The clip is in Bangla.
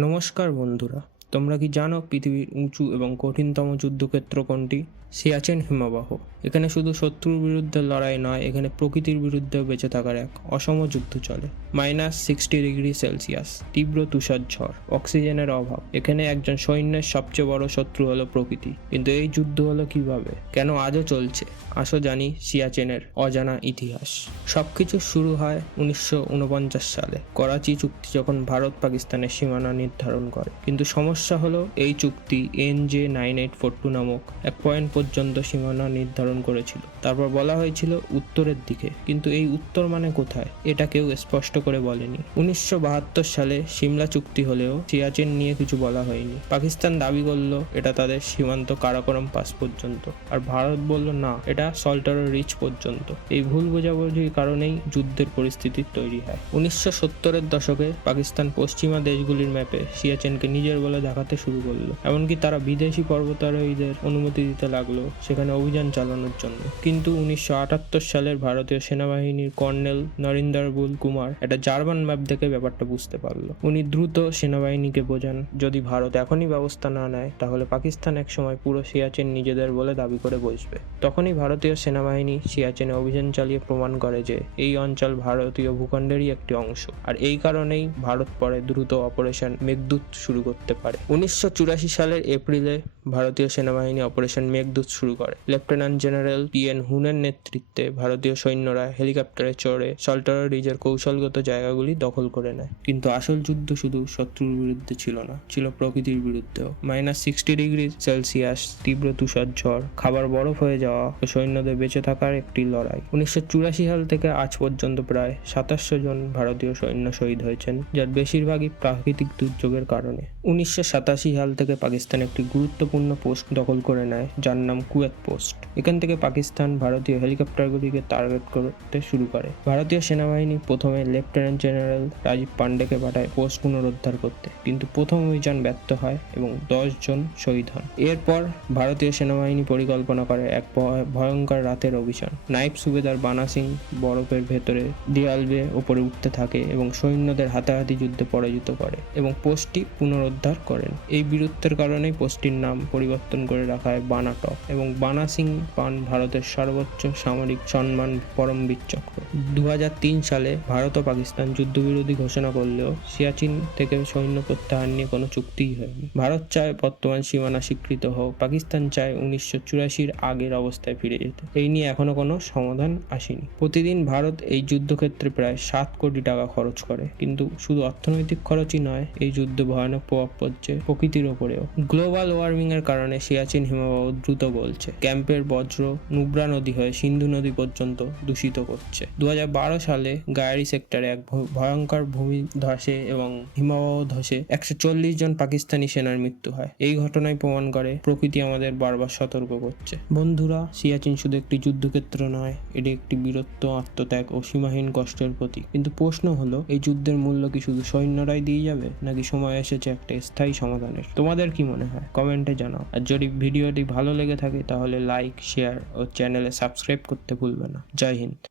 নমস্কার বন্ধুরা। তোমরা কি জানো পৃথিবীর উঁচু এবং কঠিনতম যুদ্ধক্ষেত্র কোনটি? সিয়াচেন হিমবাহ। এখানে শুধু শত্রুর বিরুদ্ধে লড়াই নয়, এখানে প্রকৃতির বিরুদ্ধেও বেঁচে থাকার এক অসম যুদ্ধ চলে। মাইনাস সিক্সটি ডিগ্রি সেলসিয়াস, তীব্র তুষার ঝড়, অক্সিজেনের অভাব। এখানে একজন সৈন্যের সবচেয়ে বড় শত্রু হলো প্রকৃতি। কিন্তু এই যুদ্ধ হলো কীভাবে? কেন আজও চলছে? আসো জানি সিয়াচেনের অজানা ইতিহাস। সবকিছু শুরু হয় উনিশশো উনপঞ্চাশ সালে। করাচি চুক্তি যখন ভারত পাকিস্তানের সীমানা নির্ধারণ করে। কিন্তু সমস্যা হলো এই চুক্তি N J nine eight four two নামক এক পয়েন্ট পর্যন্ত সীমানা নির্ধারণ করেছিল। তারপর বলা হয়েছিল উত্তরের দিকে, কিন্তু এই উত্তর মানে কোথায় এটা কেউ স্পষ্ট করে বলেনি। উনিশশো বাহাত্তর সালে সিমলা চুক্তি হলেও সিয়াচেন নিয়ে কিছু বলা হয়নি। পাকিস্তান দাবি করল এটা তাদের সীমান্ত কারাকরম পাস পর্যন্ত। আর ভারত বলল, না, এটা সল্টারো রিচ পর্যন্ত। এই ভুল বোঝাবুঝির কারণেই যুদ্ধের পরিস্থিতি তৈরি হয়। উনিশশো সত্তরের দশকে পাকিস্তান পশ্চিমা দেশগুলির ম্যাপে সিয়াচেনকে নিজের বলে দেখাতে শুরু করল। এমনকি তারা বিদেশি পর্বতারোহীদের অনুমতি দিতে লাগল সেখানে অভিযান চালানোর জন্য। কিন্তু উনিশশো আটাত্তর সালের ভারতীয় সেনাবাহিনীর কর্নেল নরিন্দর বুল কুমার একটা জার্মান ম্যাপ দেখে ব্যাপারটা বুঝতে পারল। উনি দ্রুত সেনাবাহিনীকে বোঝান, যদি ভারত এখনই ব্যবস্থা না নেয়, তাহলে পাকিস্তান এক সময় পুরো সিয়াচেন নিজেদের বলে দাবি করে বসবে। তখনই ভারতীয় সেনাবাহিনী সিয়াচেনে অভিযান চালিয়ে প্রমাণ করে যে এই অঞ্চল ভারতীয় ভূখণ্ডেরই একটি অংশ। আর এই কারণেই ভারত পরে দ্রুত অপারেশন মেঘদূত শুরু করতে পারে। উনিশশো চুরাশি সালের এপ্রিলে ভারতীয় সেনাবাহিনী অপারেশন মেঘদূত শুরু করে। লেফটেন্যান্ট জেনারেল পি এন হুনের নেতৃত্বে ভারতীয় সৈন্যরা হেলিকপ্টারে চড়ে সল্টার রিজের কৌশলগত জায়গাগুলি দখল করে নেয়। কিন্তু আসল যুদ্ধ শুধু শত্রুর বিরুদ্ধে ছিল না, ছিল প্রকৃতির বিরুদ্ধেও। মাইনাস সিক্সটি ডিগ্রি সেলসিয়াস তীব্র তুষার ঝড়, খাবার বরফ হয়ে যাওয়া ও সৈন্যদের বেঁচে থাকার একটি লড়াই। উনিশশো চুরাশি সাল থেকে আজ পর্যন্ত প্রায় সাতাশশো জন ভারতীয় সৈন্য শহীদ হয়েছেন, যার বেশিরভাগই প্রাকৃতিক দুর্যোগের কারণে। উনিশশো সাতাশি সাল থেকে পাকিস্তান একটি গুরুত্বপূর্ণ পোস্ট দখল করে নেয়, যার নাম কুয়েত পোস্ট। এখান থেকে পাকিস্তান ভারতীয় হেলিকপ্টারগুলিকে টার্গেট করতে শুরু করে। ভারতীয় সেনাবাহিনী প্রথমে লেফটেন্যান্ট জেনারেল রাজীব পান্ডেকে পাঠায় পোস্ট পুনরুদ্ধার করতে। কিন্তু প্রথম অভিযান ব্যর্থ হয় এবং দশ জন শহীদ হন। এরপর ভারতীয় সেনাবাহিনী পরিকল্পনা করে এক ভয়ঙ্কর রাতের অভিযান। নাইব সুবেদার বানা সিং বরফের ভেতরে দেয়াল বেয়ে ওপরে উঠতে থাকে এবং সৈন্যদের হাতাহাতি যুদ্ধে পরাজিত করে এবং পোস্টটি পুনরুদ্ধার করেন। এই বীরত্বের কারণেই পোস্টটির নাম পরিবর্তন করে রাখা হয় বানাটক এবং বানা সিং পান ভারতের সর্বোচ্চ সামরিক সম্মান পরমবীর চক্র দু হাজার তিন সালে ভারত ও পাকিস্তান যুদ্ধবিরোধী ঘোষণা করলেও সিয়াচিন থেকে সৈন্য প্রত্যাহার নিয়ে কোনো চুক্তিই হয়নি। ভারত চায় বর্তমান সীমানা স্বীকৃত হোক, পাকিস্তান চায় উনিশশো চুরাশির আগের অবস্থায় ফিরে যেতে। এই নিয়ে এখনও কোনো সমাধান আসেনি। প্রতিদিন ভারত এই যুদ্ধক্ষেত্রে প্রায় সাত কোটি টাকা খরচ করে, কিন্তু শুধু অর্থনৈতিক খরচই নয়, এই যুদ্ধ ভয়ানক প্রভাব পড়ছে প্রকৃতির ওপরেও গ্লোবাল ওয়ার্মিং এর কারণে সিয়াচিন হিমবাহ দ্রুত গলছে। ক্যাম্পের বজ্র নুব্রা নদী হয়ে সিন্ধু নদী পর্যন্ত দূষিত করছে। দু হাজার বারো সালে গায়ারি সেক্টরে এক ভয়ঙ্কর ভূমি ধসে এবং হিমবাহ ধসে একশো চল্লিশ জন পাকিস্তানি সেনার মৃত্যু হয়। এই ঘটনায় প্রমাণ করে প্রকৃতি আমাদের বারবার সতর্ক করছে। বন্ধুরা, সিয়াচিন শুধু একটি যুদ্ধক্ষেত্র নয়, এটি একটি বীরত্ব, আত্মত্যাগ ও সীমাহীন কষ্টের প্রতীক। কিন্তু প্রশ্ন হলো, এই যুদ্ধের মূল্য কি শুধু সৈন্যরাই দিয়ে যাবে, নাকি সময় এসেছে একটা স্থায়ী সমাধানের। তোমাদের কি মনে হয়? কমেন্টে জানাও। আর যদি ভিডিওটি ভালো লেগে থাকে তাহলে লাইক শেয়ার ও চ্যানেলে সাবস্ক্রাইব করতে ভুলবে না। জয় হিন্দ।